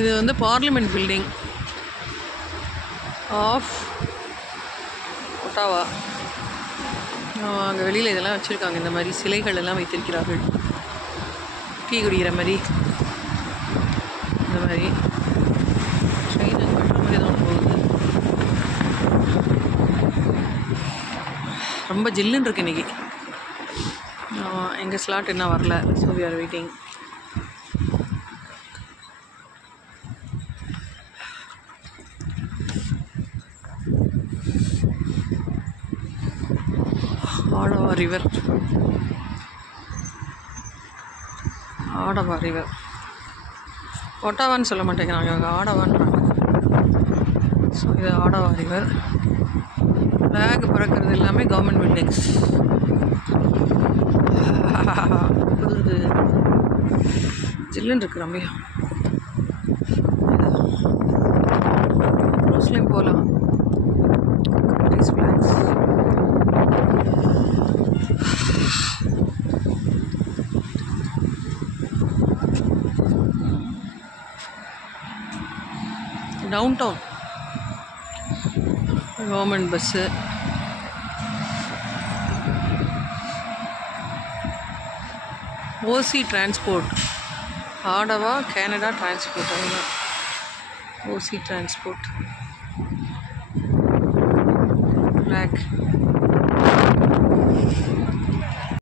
இது வந்து parliament building of Ottawa. அங்கே வெளியில் இதெல்லாம் வச்சுருக்காங்க, இந்த மாதிரி சிலைகள் எல்லாம் வைத்திருக்கிறார்கள். டீ குடிக்கிற மாதிரி இந்த மாதிரி ட்ரெயின் கட்டுற மாதிரி தான் போகுது. ரொம்ப ஜில்லுன்னு இருக்கு இன்றைக்கி. எங்கள் ஸ்லாட் இன்னும் வரல, so we are waiting. Ottawa river, Ottawa river. ஒட்டாவான்னு சொல்ல மாட்டேங்கிறாங்க, அவங்க ஆடவான்றாங்க. ஸோ இது ஆடவா ரிவர். ஃப்ளாக் பறக்கிறது எல்லாமே கவர்மெண்ட் பில்டிங்ஸ். ஜில்லுன்னு இருக்கு ரம்யா. ரோஸ்லேயும் போகலாம். ஃப்ளாக்ஸ் downtown government bus. OC transport, Ottawa Canada transport. அதுதான் ஓசி டிரான்ஸ்போர்ட். ஃப்ளாக்